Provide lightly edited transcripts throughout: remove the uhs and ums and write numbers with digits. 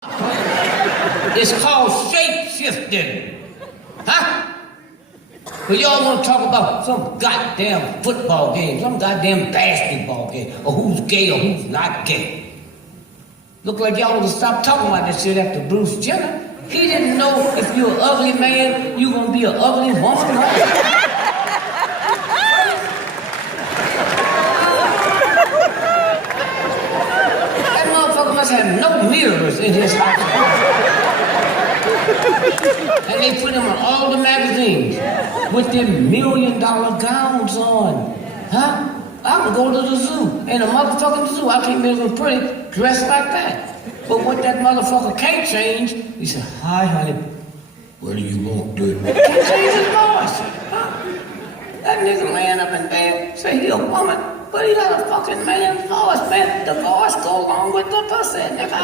It's called shape-shifting. Huh? But y'all want to talk about some goddamn football game, some goddamn basketball game, or who's gay or who's not gay. Look like y'all would stop talking about this shit after Bruce Jenner. He didn't know if you're an ugly man, you're gonna be an ugly woman, right? Must have no mirrors in his house. And they put him on all the magazines with them $1 million gowns on. Huh? I would go to the zoo. In a motherfucking zoo, I can't make him pretty dressed like that. But what that motherfucker can't change, he said, "Hi, honey. What do you want, dude?" Can't change his voice. Huh? That nigga laying up in bed, say he a woman. But he got a fucking man's voice, man. The voice go along with the pussy, nigga.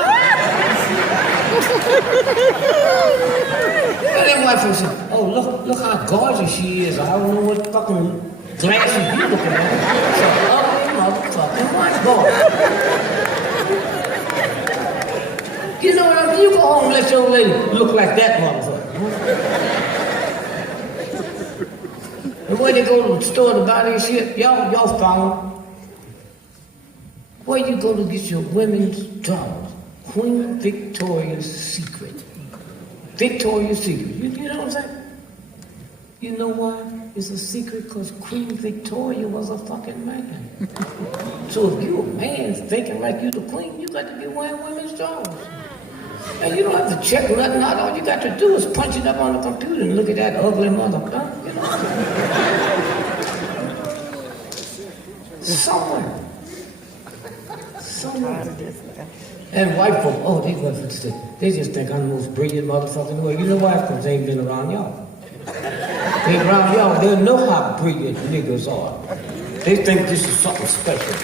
And then wife will say, "Oh, look how gorgeous she is. I don't know what fucking glasses you looking at." So, ugly motherfucking white boy. You know what I mean? You go home and let your lady look like that motherfucker. And when they go to the store to buy this shit, y'all follow. Where you go to get your women's drawers? Queen Victoria's Secret. Victoria's Secret. You know what I'm saying? You know why it's a secret? Because Queen Victoria was a fucking man. So if you a man thinking like you the queen, you got to be wearing women's drawers. And you don't have to check nothing out. All you got to do is punch it up on the computer and look at that ugly motherfucker. You know? Somewhere. And white folk, oh, they just think I'm the most brilliant motherfucker in the world. You know why? Because they ain't been around y'all. They ain't around y'all, they know how brilliant niggas are. They think this is something special.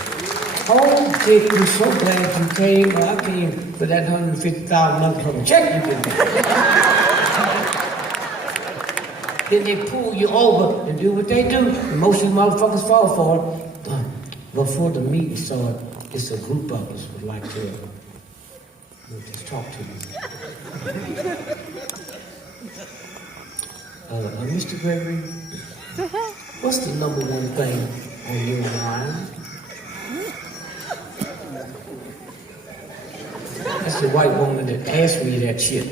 Oh, Dick, we're so glad you came. I came for that $150,000 from a check you can. Then they pull you over and do what they do. And most of you motherfuckers fall for it. Before the meeting started, it's a group of us would like to just talk to you. Mr. Gregory, what's the number one thing on your mind? That's the white woman that asked me that shit.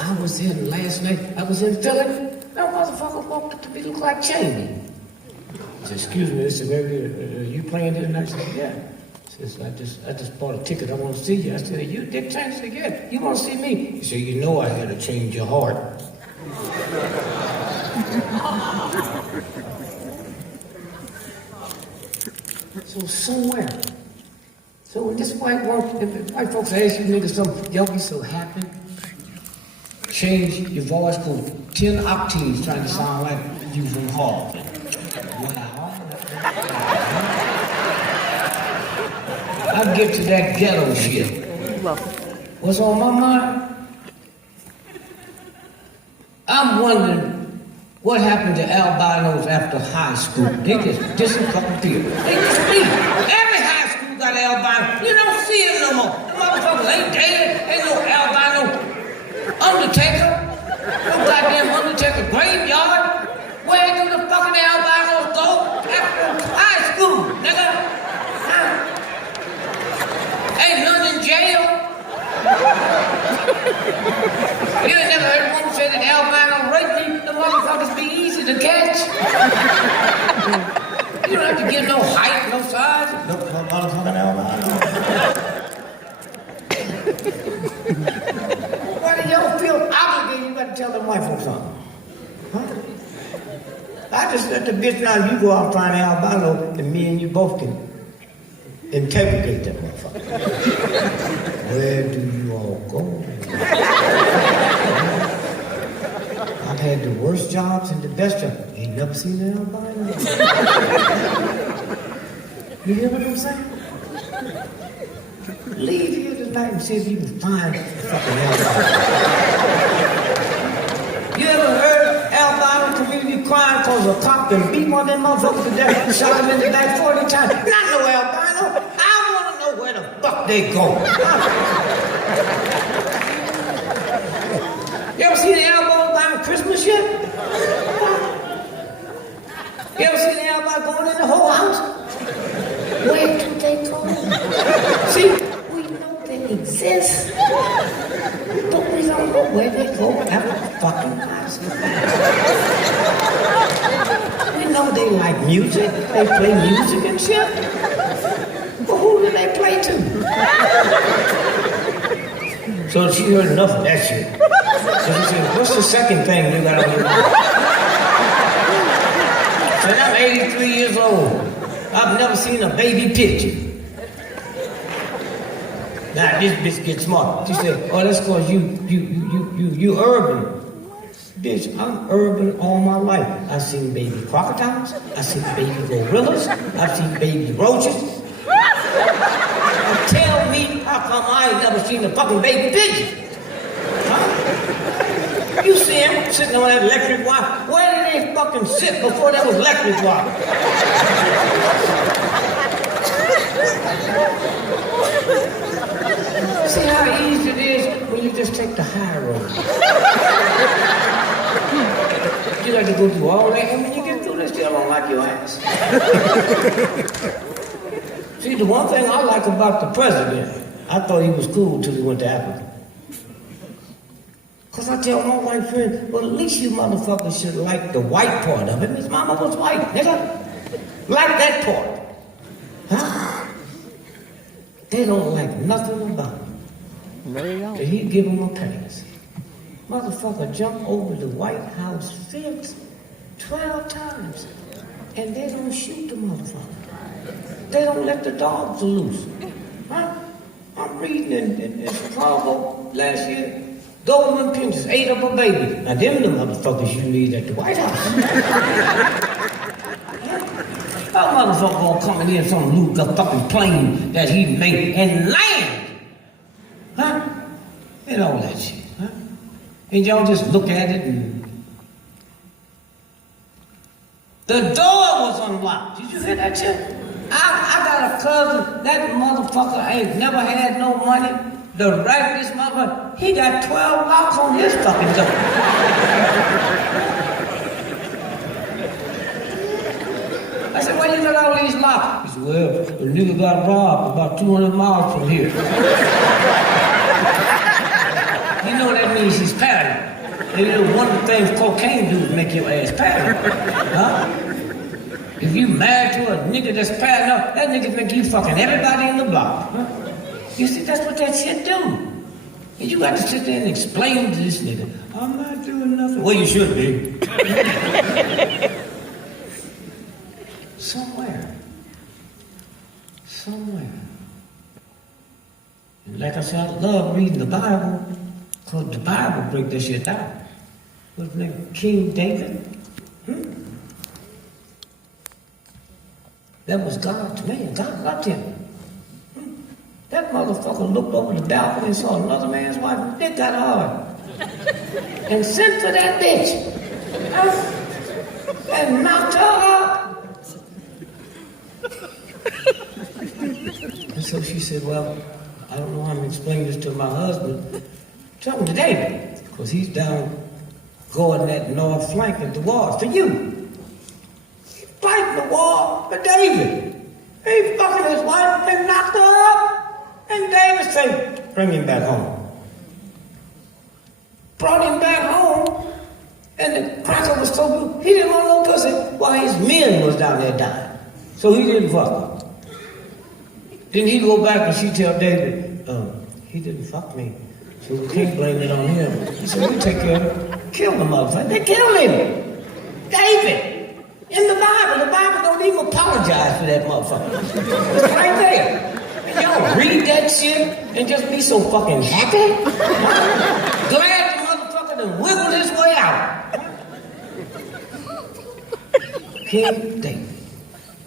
I was in last night, I was in Philly. That motherfucker walked up to me, looked like Cheney. I said, "Excuse me, Mr. Gregory, you playing this night?" I said, "Yeah." He says, I just bought a ticket, I want to see you. I said, "You Dick Cheney?" He said, "Yeah, you want to see me?" He said, "You know I had to change your heart." So somewhere. So when this white folks ask you niggas something, y'all be so happy. Change your voice for 10 octaves trying to sound like you from Harvard. Wow. I'll get to that ghetto shit. What's on my mind? I'm wondering what happened to albinos after high school. They just disappeared. They just leave. Every high school got albino. You don't see them no more. The motherfuckers ain't dead. Ain't no albino undertaker. No goddamn undertaker graveyard. Where do the fucking albinos go after high school, nigga? Huh? Ain't none in jail. You ain't never heard one say that albino raped me. The motherfuckers be easy to catch. You don't have to get no height, no size. No motherfucking albino. Why do y'all feel obligated? You got to tell them white folks something. Huh? I just let the bitch know you go out and find an albino and me and you both can interrogate that motherfucker. Where do you all go? I've had the worst jobs and the best jobs. Ain't never seen an albino. You hear what I'm saying? Leave here tonight and see if you can find a fucking albino. You ever heard albino community crying because a cop and beat one of them motherfuckers to death and shot him in the back 40 times? Not no albino. fuck they go? You ever see the elbow around Christmas yet? You ever see the elbow going in the whole house? Where do they go? See, we know they exist, but we don't know where they go after fucking hospital. We know they like music, they play music and shit. But who do they play to? So she heard enough of that shit. So she said, what's the second thing you got on your mind? I said, I'm 83 years old. I've never seen a baby picture. Now this bitch gets smart. She said, oh, that's because you urban. Bitch, I'm urban all my life. I've seen baby crocodiles, I've seen baby gorillas, I've seen baby roaches. And tell me how come I ain't never seen a fucking baby pigeon? Huh? You see him sitting on that electric wire? Where did they fucking sit before there was electric wire? See how easy it is when you just take the high road. You got to go through all that, and when you get through, they still don't like your ass. See, the one thing I like about the president, I thought he was cool till he went to Africa. Because I tell my white friends, well, at least you motherfuckers should like the white part of it. His mama was white, nigga. Like that part. Huh? They don't like nothing about it. So he give them a pass. Motherfucker jump over the White House fence 12 times, and they don't shoot the motherfucker. They don't let the dogs loose. Huh? I'm reading in Chicago last year, Goldman Pinchers ate up a baby. Now them the motherfuckers you need at the White House. That motherfucker gonna come in here some new fucking plane that he made and land. Huh? And all that shit. Huh? And y'all just look at it and... The door was unlocked. Did you hear that shit? I got a cousin, that motherfucker ain't never had no money. The raggedest motherfucker, he got 12 locks on his fucking door. I said, where you got all these locks? He said, well, the nigga got robbed about 200 miles from here. You know that means he's paranoid. And you know, one of the things cocaine do is make your ass paranoid. Huh? If you married to a nigga that's paranoid, that nigga think you fucking everybody in the block. Huh? You see, that's what that shit do. And you got to sit there and explain to this nigga, I'm not doing nothing. Well, you should be. Somewhere. And like I said, I love reading the Bible, because the Bible break this shit down. What's his name? King David? That was God's man. God loved him. That motherfucker looked over the balcony and saw another man's wife and dick got hard. And sent for that bitch. And knocked her out. And so she said, well, I don't know how I'm explaining this to my husband. Tell him to David, because he's down guarding that north flank of the wall for you. He's fighting the wall for David. He fucking his wife and knocked her up. And David said, bring him back home. Brought him back home, and the cracker was so good, he didn't want no pussy while his men was down there dying. So he didn't fuck. Then he go back and she tell David, he didn't fuck me, so we can't blame it on him. He said, we take care of him. Kill the motherfucker. They killed him. David. In the Bible don't even apologize for that motherfucker. It's right there. And y'all read that shit and just be so fucking happy? Glad the motherfucker done wiggled his way out. King David.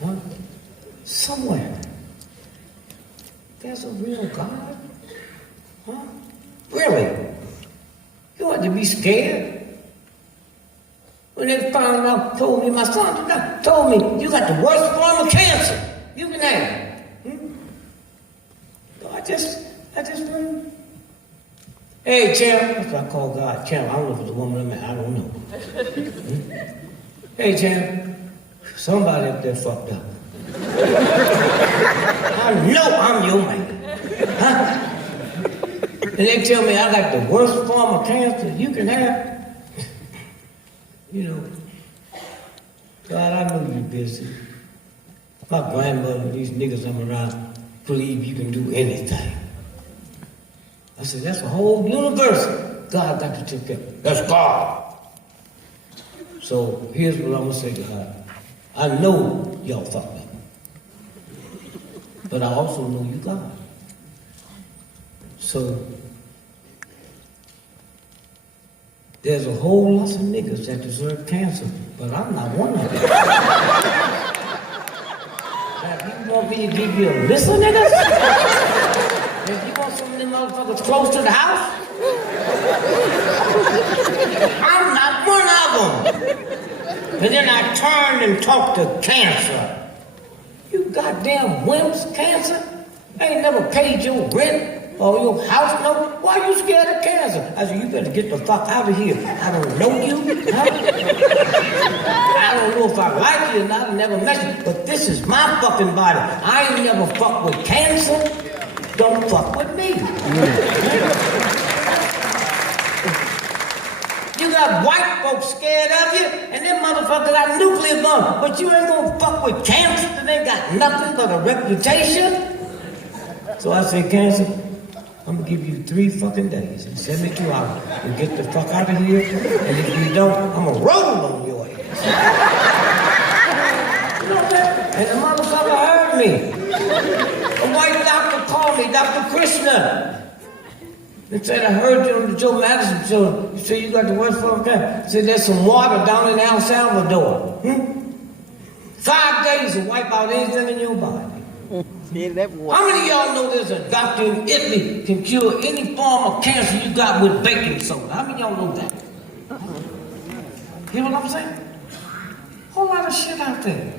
Huh? Somewhere. There's a real God? Huh? Really? You ought to be scared. When they found out, told me, my son told me, you got the worst form of cancer you can have. So I just been. Hey, champ. That's what I call God, champ. I don't know if it's a woman or a man. I don't know. Hey, champ. Somebody up there fucked up. I know I'm your man. Huh? And they tell me I got the worst form of cancer you can have. You know, God, I know you're busy. My grandmother, these niggas I'm around, believe you can do anything. I said, that's a whole universe God got to take care of. That's God. So here's what I'm going to say to God. I know y'all fucked up. But I also know you God. So there's a whole lot of niggas that deserve cancer, but I'm not one of them. Now, if you want me to give you a list of niggas? If you want some of them motherfuckers close to the house? I'm not one of them. And then I turned and talked to cancer. You goddamn wimps, cancer? Ain't never paid your rent or your house note. Why you scared of cancer? I said, you better get the fuck out of here. I don't know you. Huh? I don't know if I like you or not. I never met you. But this is my fucking body. I ain't never fucked with cancer. Don't fuck with me. You got white folks scared of you, and them motherfuckers got nuclear bombs. But you ain't gonna fuck with cancer that ain't got nothing but a reputation. So I say, cancer, I'm gonna give you 3 fucking days and 72 hours to get the fuck out of here. And if you don't, I'm gonna roll on your ass. You know that? And the motherfucker heard me. A white doctor called me, Dr. Krishna. They said, I heard you on the Joe Madison show. You said you got the worst form of cancer. Said there's some water down in El Salvador. 5 days to wipe out anything in your body. How many of y'all know there's a doctor in Italy can cure any form of cancer you got with baking soda? How many of y'all know that? You know what I'm saying? Whole lot of shit out there.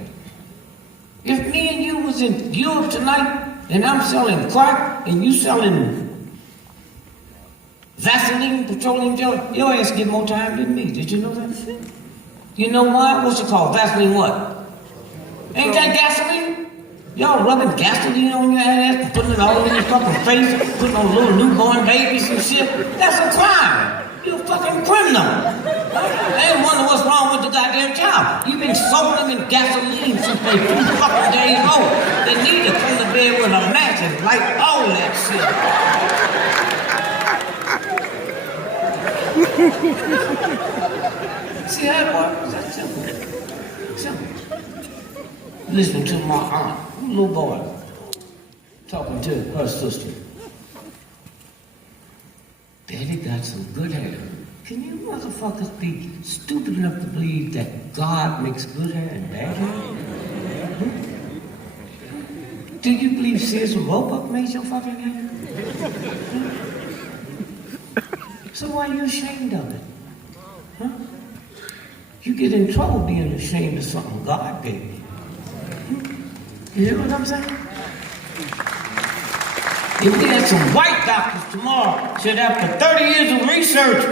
If me and you was in Europe tonight and I'm selling crack and you selling Vaseline, petroleum jelly, your ass get more time than me. Did you know that shit? You know why? What's it called? Vaseline what? Ain't that gasoline? Y'all rubbing gasoline on your ass and putting it all in your fucking face, putting on little newborn babies and shit. That's a crime. You're a fucking criminal. I ain't wonder what's wrong with the goddamn child. You've been soaking them in gasoline since they 2 fucking days old. They need to come to bed with a match and light all that shit. See how it works? That's simple. Simple. Listening to my aunt, a little boy, talking to her sister. Daddy got some good hair. Can you motherfuckers be stupid enough to believe that God makes good hair and bad hair? Do you believe Sears and Roebuck made your fucking hair? So why are you ashamed of it? Huh? You get in trouble being ashamed of something God gave you. You hear what I'm saying? If we had some white doctors tomorrow, said after 30 years of research,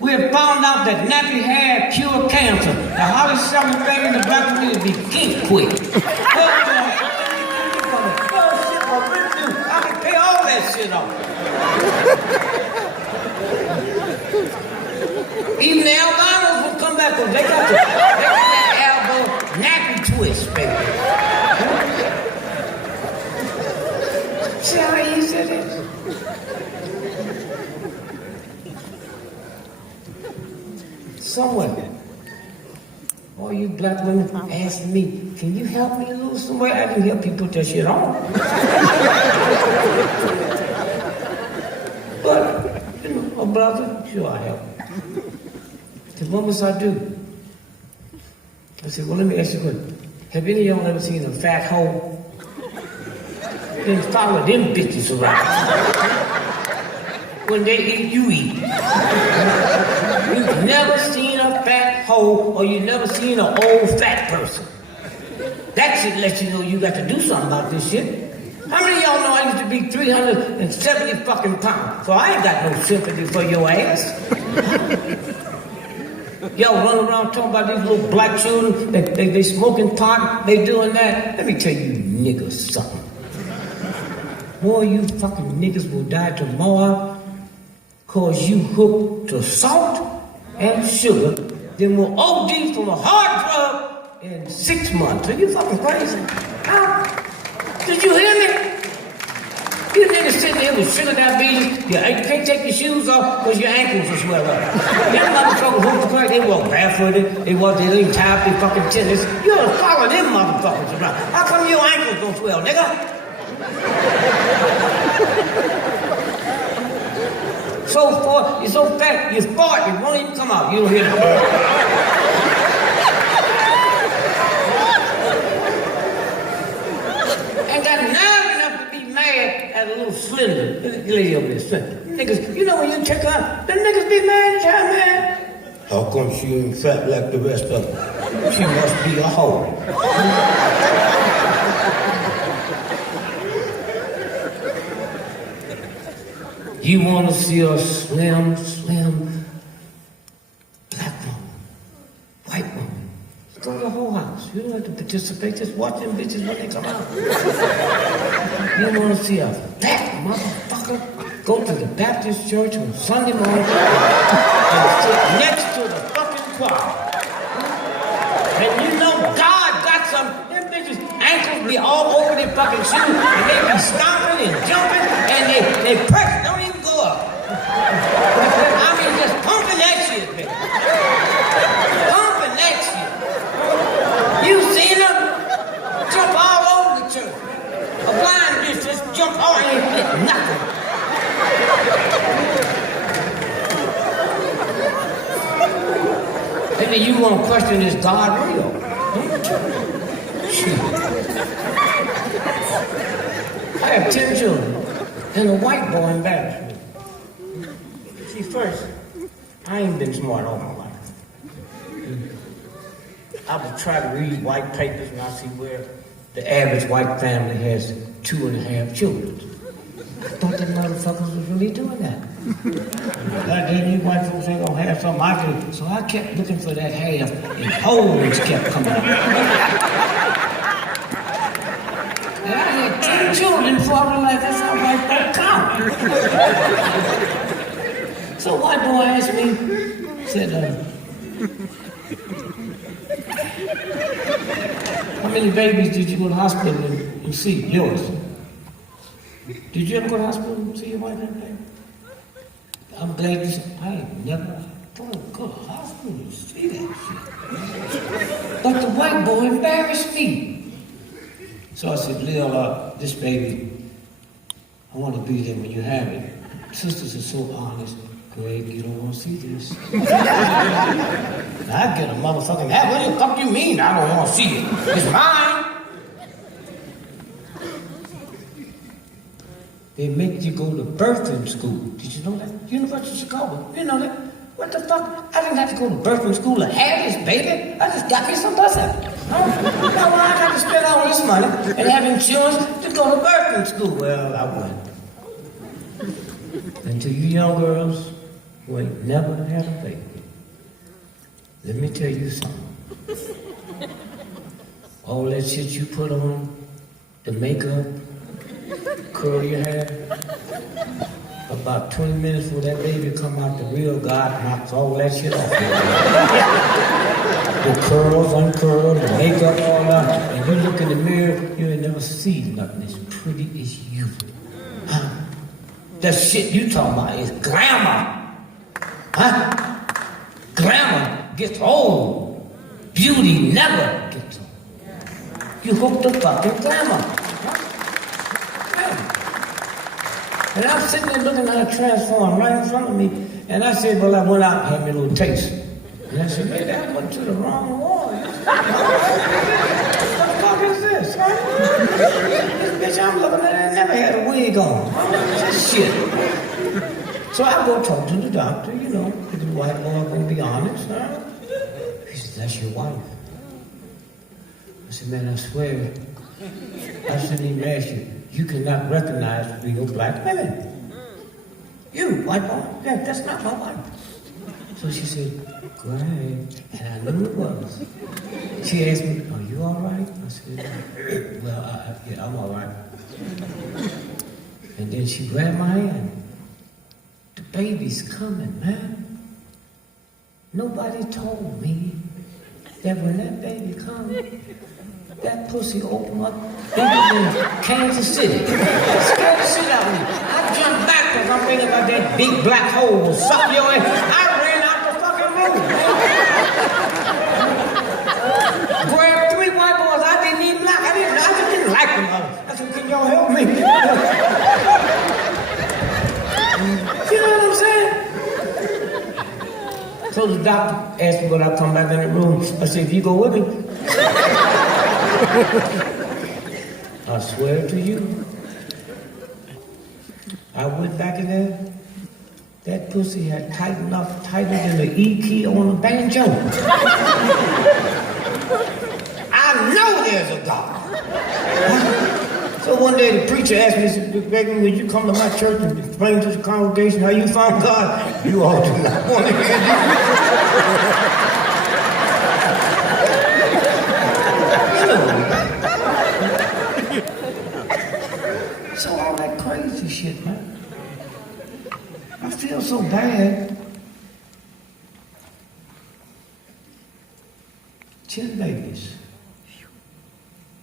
we have found out that nappy hair cure cancer. The hottest selling thing in the black community would be kink quick. I can pay all that shit off. Even the albinos will come back because they got that elbow nappy twist, baby. See how easy it is? Someone, all you black women ask me, can you help me lose some weight? I can help you put that shit on. But, you know, a brother, sure I help. The moments I do. I said, well, let me ask you a question. Have any of y'all ever seen a fat hoe? Then follow them bitches around. When they eat, you eat. You've never seen a fat hoe or you've never seen an old fat person. That should let you know you got to do something about this shit. How many of y'all know I used to be be 370 fucking pounds. So I ain't got no sympathy for your ass. Y'all run around talking about these little black children, they smoking pot, they doing that. Let me tell you niggas something. More you fucking niggas will die tomorrow cause you hooked to salt and sugar than will OD from a hard drug in 6 months. Are you fucking crazy? Huh? Did you hear me? You niggas sitting there with sugar diabetes, you can't take your shoes off because your ankles will swell up. Them motherfuckers hooked to crack, they walk barefooted, they ain't tie up their fucking tennis. You don't follow them motherfuckers around. How come your ankles don't swell, nigga? So far, you're so fat, you fart, it won't even come out. You don't hear it. Ain't got nerve enough to be mad at a little slender. Lady over there, slender. Niggas, you know when you check out, them niggas be mad at her, man. How come she ain't fat like the rest of them? She must be a hoe. You want to see a slim black woman, white woman. Go to the whole house. You don't have to participate. Just watch them bitches when they come out. You want to see a fat motherfucker go to the Baptist church on Sunday morning and sit next to the fucking choir. And you know God got some, them bitches ankles be all over their fucking shoes and they be stomping and jumping and they press, don't even go up. I mean, just pumping that shit, man. Pumping that shit. You seen them jump all over the church. A blind bitch just jump all and ain't hit nothing. And then you want to question, is God real? Shit. I have 10 children, and a white boy embarrassed me. See, first, I ain't been smart all my life. I would try to read white papers and I see where the average white family has 2.5 children. I thought them motherfuckers was really doing that. Like these white folks ain't gonna have something I do. So I kept looking for that half and holes kept coming out. And I had 10 children before I realized that's how white folk count. So white boy asked me, said, how many babies did you go to the hospital and see? Yours. Did you ever go to the hospital and see your wife that day? I'm glad you said, I ain't never go to the hospital and see that shit. But the white boy embarrassed me. So I said, Lil, this baby, I want to be there when you have it. Sisters are so honest. Greg, you don't want to see this. I get a motherfucking hat. What the fuck you mean I don't want to see it? It's mine. They make you go to birthing school. Did you know that? University of Chicago. You know that? What the fuck? I didn't have to go to birthing school to have this baby. I just got me some pussy. Now I got to spend all this money and have insurance to go to birthing school. Well, I wouldn't. And to you young girls who ain't never had a baby, let me tell you something. All that shit you put on, the makeup, curl your hair, about 20 minutes before that baby come out, the real God knocks all that shit off. The curls uncurled, the makeup all out, and you look in the mirror, you ain't never seen nothing as pretty as you. Huh? That shit you talking about is glamour. Huh? Glamour gets old. Beauty never gets old. You hooked the fucking glamour. Huh? Yeah. And I'm sitting there looking at her transform right in front of me, and I said, well, I went out and had me a little taste. And I said, maybe I went to the wrong wall. What the fuck is this, huh? This bitch I'm looking at, I never had a wig on. This shit. So I go talk to the doctor, you know, the white boy gonna be honest, huh? He said, that's your wife. I said, man, I swear, I shouldn't even ask you. you cannot recognize real black women. You, white boy, yeah, that's not my wife. So she said, Greg, and I knew it was. She asked me, are you all right? I said, well, yeah, I'm all right. And then she grabbed my hand. The baby's coming, man. Nobody told me that when that baby comes, that pussy opened up bigger than Kansas City. It scared the shit out of me. I jumped back because I'm thinking about that big black hole will suck your ass. I ran out the fucking room. Grabbed 3 white boys I didn't even like. I just didn't like them. I said, can y'all help me? You know what I'm saying? So the doctor asked me when I come back in the room. I said, you go with me? I swear to you, I went back in there. That pussy had tightened up tighter than the E key on a banjo. I know there's a God. So one day the preacher asked me, he said, Gregory, would you come to my church and explain to the congregation how you found God? You all do not want to hear this. So all that crazy shit, man. I feel so bad. 10 babies.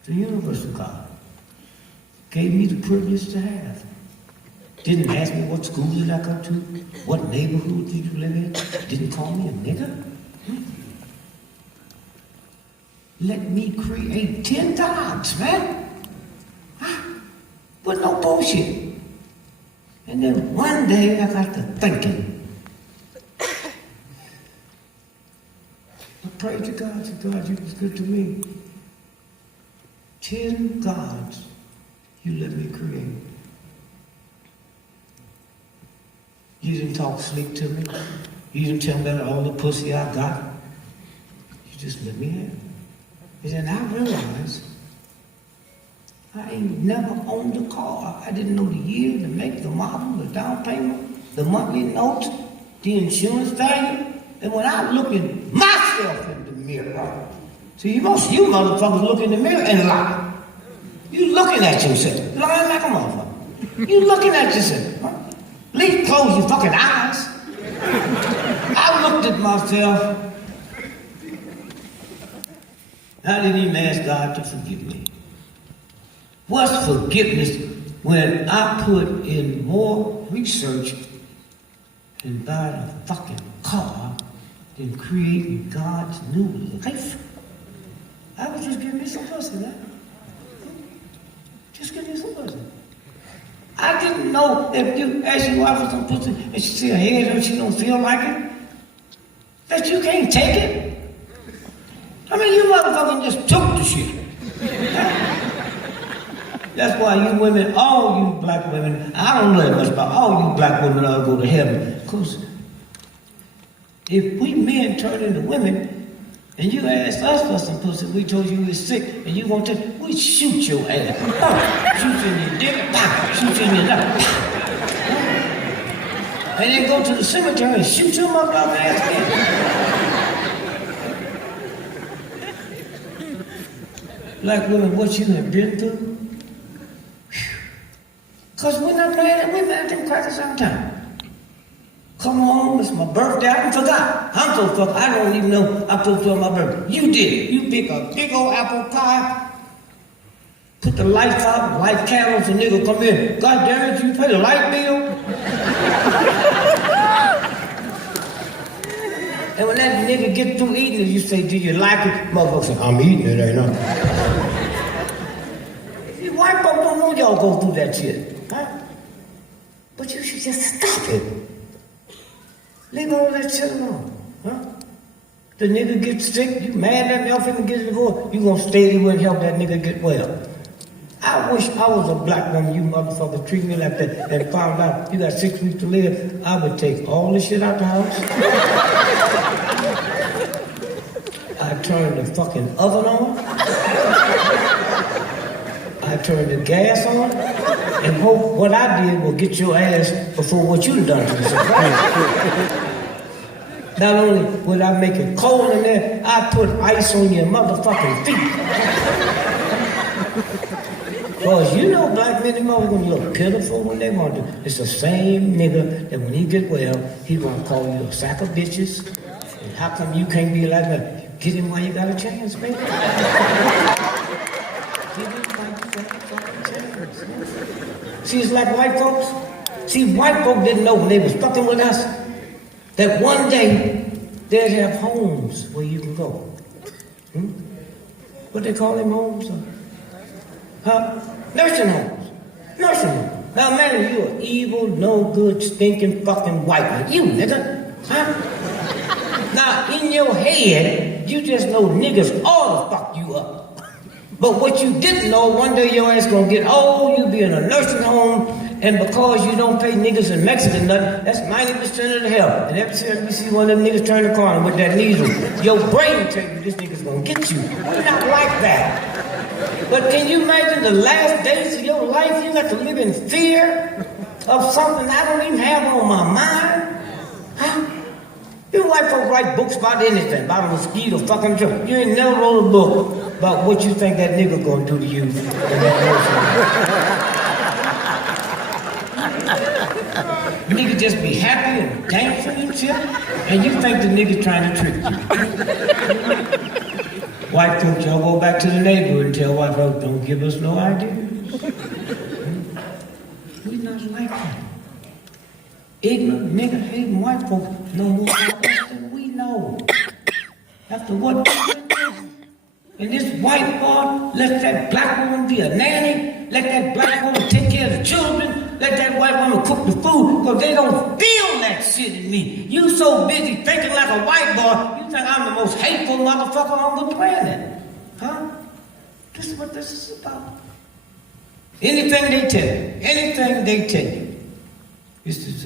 The universe of God gave me the privilege to have. Didn't ask me what school did I go to, what neighborhood did you live in, didn't call me a nigger. Let me create 10 gods, man. With no bullshit. And then one day I got to thinking. I prayed to God, said, God, you was good to me. 10 gods you let me create. You didn't talk slick to me. You didn't tell me about all the pussy I got. You just let me have it. And then I realized I ain't never owned a car. I didn't know the year, the make, the model, the down payment, the monthly notes, the insurance value. And when I look at myself in the mirror, see, most of you motherfuckers look in the mirror and lie. You looking at yourself. Lying like a motherfucker. You looking at yourself. Huh? At least close your fucking eyes. I looked at myself. I didn't even ask God to forgive me. What's forgiveness when I put in more research and buying a fucking car than creating God's new life? I was just giving me some pussy, man. Just give me some pussy. I didn't know if you ask your wife for some pussy and she see her head or she don't feel like it, that you can't take it. I mean, you motherfucking just took the shit. That's why you women, all you black women, I don't know that much about all you black women ought to go to heaven. Because if we men turn into women, and you asked us for some pussy, we told you we were sick, and you won't take, we shoot your ass. Shoot you in your dick, shoot you in your nut. And then go to the cemetery and shoot your motherfucking ass again. Black women, what you have been through? Because we're not mad at women at them crackers on time. Come home, it's my birthday, I forgot. I'm so fucked, I don't even know I'm supposed to do my birthday. You did. You pick a big old apple pie, put the lights out, light candles, and nigga come in. God damn it, you pay the light bill? And when that nigga get through eating it, you say, do you like it? Motherfucker say, I'm eating it, ain't I? See, white folks don't know y'all go through that shit. Huh? But you should just stop it. Leave all that shit alone. Huh? The nigga gets sick, you mad at me, y'all finna get a divorce, you gonna stay there and help that nigga get well. I wish I was a black woman, you motherfuckers treat me like that, and found out you got 6 weeks to live, I would take all this shit out the house. I turn the fucking oven on. I turn the gas on. and hope what I did will get your ass before what you done to yourself. Not only would I make it cold in there, I put ice on your motherfucking feet. Because you know black men and women gonna look pitiful when they want to. It's the same nigga that when he get well, he gonna call you a sack of bitches. And how come you can't be like that? Get him while you got a chance, baby. Give him while you got a fucking chance. See, it's like white folks. See, white folks didn't know when they was fucking with us that one day they'd have homes where you can go. What they call them homes? Huh? Nursing homes. Nursing homes. Now, man, you an evil, no good, stinking fucking white man. You, nigga. Huh? Now, in your head, you just know niggas ought to fuck you up. But what you didn't know, one day your ass gonna get old, you be in a nursing home, and because you don't pay niggas in Mexican nothing, that's 90% of the hell. And every time you see one of them niggas turn the corner with that needle, your brain tell you this nigga's gonna get you. You're not like that. But can you imagine the last days of your life, you got to live in fear of something I don't even have on my mind? Huh? You white folks write books about anything, about a mosquito, fucking jump. You ain't never wrote a book about what you think that nigga gonna do to you. Nigga just be happy and dancing and shit, and you think the nigga trying to trick you. White folks, y'all go back to the neighborhood and tell white folks, don't give us no ideas. We not like that. Ignorant, nigga-hating white folks know more about us than we know. After what? And this white boy let that black woman be a nanny, let that black woman take care of the children, let that white woman cook the food, because they don't feel that shit in me. You so busy thinking like a white boy, you think I'm the most hateful motherfucker on the planet. Huh? This is what this is about. Anything they tell you, anything they tell you. This is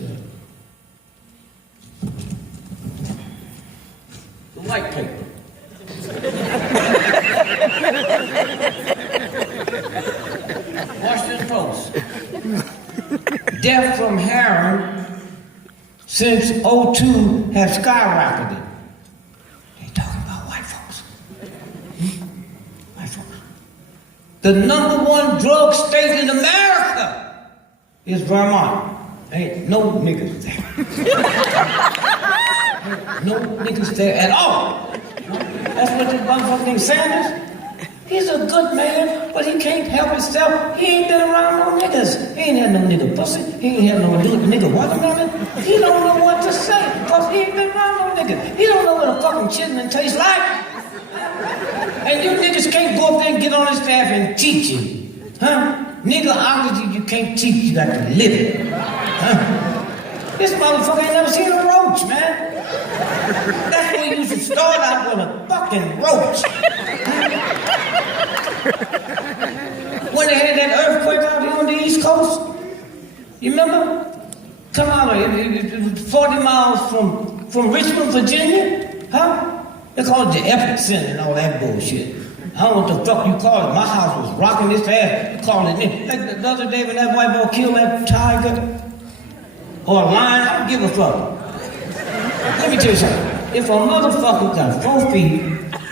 the white paper. Washington Post. Death from heroin since '02 has skyrocketed. They talking about white folks. White folks. The #1 drug state in America is Vermont. Ain't no niggas there. Ain't no niggas there at all. That's what this motherfucker named Sanders. He's a good man, but he can't help himself. He ain't been around no niggas. He ain't had no nigga pussy. He ain't had no nigga watermelon. He don't know what to say, because he ain't been around no nigga. He don't know what a fucking chitlin tastes like. And you niggas can't go up there and get on his staff and teach him. Huh? Niggerology you can't teach, you got to live it. Huh? This motherfucker ain't never seen a roach, man. That's where you should start out with a fucking roach. When they had that earthquake out here on the East Coast, you remember? Come out, it was 40 miles from Richmond, Virginia, huh? They call it the epicenter and all that bullshit. I don't know what the fuck you call it. My house was rocking this ass. You call it like the other day when that white boy killed that tiger or a lion. I don't give a fuck. Let me tell you something. If a motherfucker got 4 feet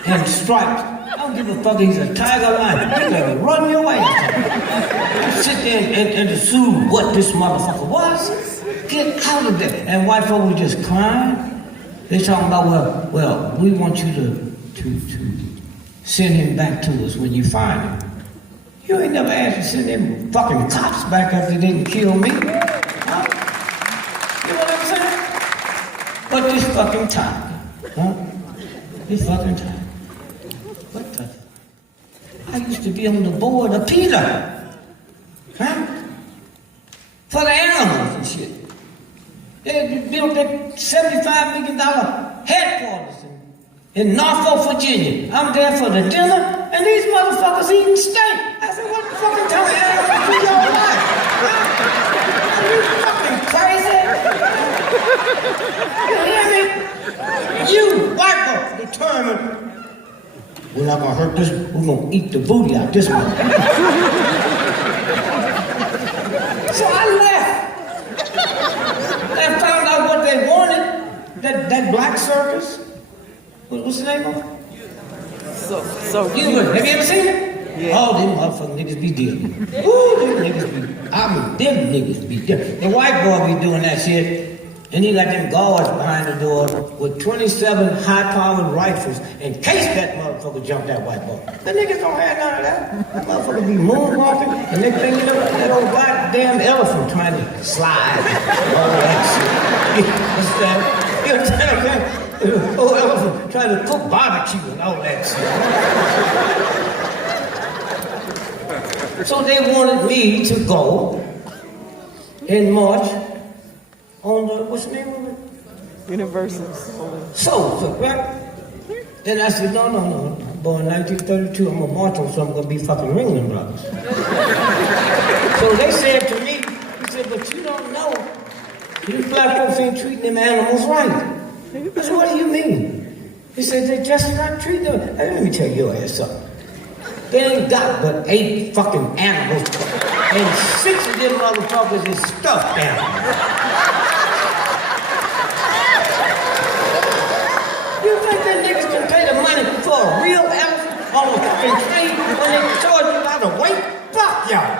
and stripes, I don't give a fuck. He's a tiger lion. You better run your ass. You sit there and assume what this motherfucker was. Get out of there. And white folk were just crying. They talking about well, we want you to send him back to us when you find him. You ain't never asked to send them fucking cops back after they didn't kill me. Huh? You know what I'm saying? But this fucking tiger, huh? This fucking tiger. What the? I used to be on the board of PETA. Huh? For the animals and shit. They built that $75 million headquarters in Norfolk, Virginia. I'm there for the dinner, and these motherfuckers eating steak. I said, what the fucking kind of animals do y'all like? Are you fucking crazy? You hear me? You, white folks, determined, we're not gonna hurt this, we're gonna eat the booty out this one. that black circus? What's the name of it? Have you ever seen it? Yeah. All them motherfucking niggas be dealing. Ooh, them niggas be, them niggas be dealing. The white boy be doing that shit. And he got them guards behind the door with 27 high-powered rifles in case that motherfucker jumped that white boy. The niggas don't have none of that. That motherfucker be moonwalking and they think that old goddamn elephant trying to slide. All that shit. You understand? Old elephant trying to cook barbecue and all that shit. So they wanted me to go in March on the, what's the name of it? Universal. So, right? Then I said, no. I'm born in 1932. I'm gonna march on something, gonna be fucking Ringling Brothers. So they said to me, he said, but you don't know. These black folks ain't treating them animals right. I said, what do you mean? He said, they just not treating them. Hey, let me tell your ass something. They ain't got but 8 fucking animals. And 6 of them motherfuckers is stuffed animals. You think that niggas can pay the money for a real elephant on a fucking train when they charge you by the weight? Fuck y'all.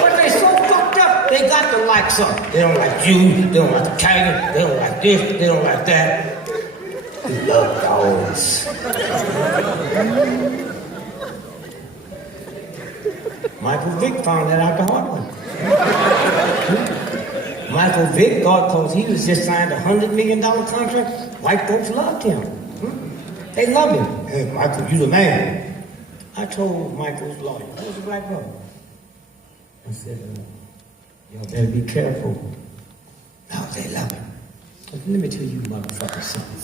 But they so fucked up, they got to like something. They don't like you, they don't like the tiger, they don't like this, they don't like that. We love dogs. Michael Vick found that out the hard way. Michael Vick thought because he was just signed a $100 million contract, white folks loved him. They loved him. Hey, Michael, you the man. I told Michael's lawyer, I was a black brother. I said, y'all better be careful. No, they love him. Let me tell you motherfuckers something.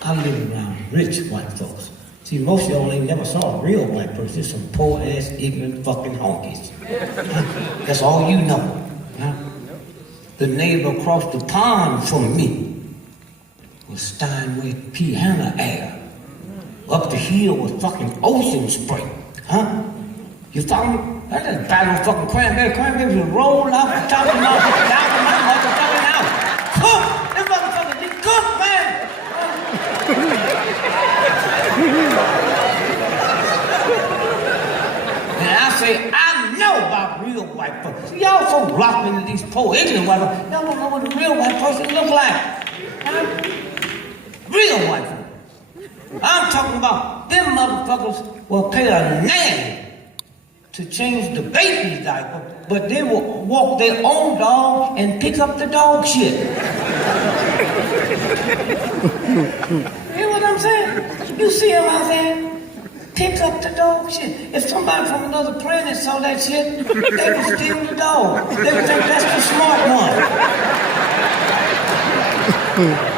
I live around rich white folks. See, most of y'all ain't never saw a real white person. Just some poor-ass, ignorant fucking honkies. That's all you know. Huh? The neighbor across the pond from me was Steinway piano air. Up the hill was fucking Ocean Spring. Huh? You follow me? That just bag of fucking cranberry. Cranberries would roll off the top of my motherfucking house. Cook! Them motherfuckers be cooked, man! And I say, I know about real white folks. See, y'all so locked into these poor ignorant white folks. Y'all don't know what a real white person look like. Huh? Real white folks. I'm talking about them motherfuckers will pay a nanny to change the baby's diaper, but they will walk their own dog and pick up the dog shit. You know what I'm saying? You see them out there, pick up the dog shit. If somebody from another planet saw that shit, they would steal the dog. They would think that's the smart one.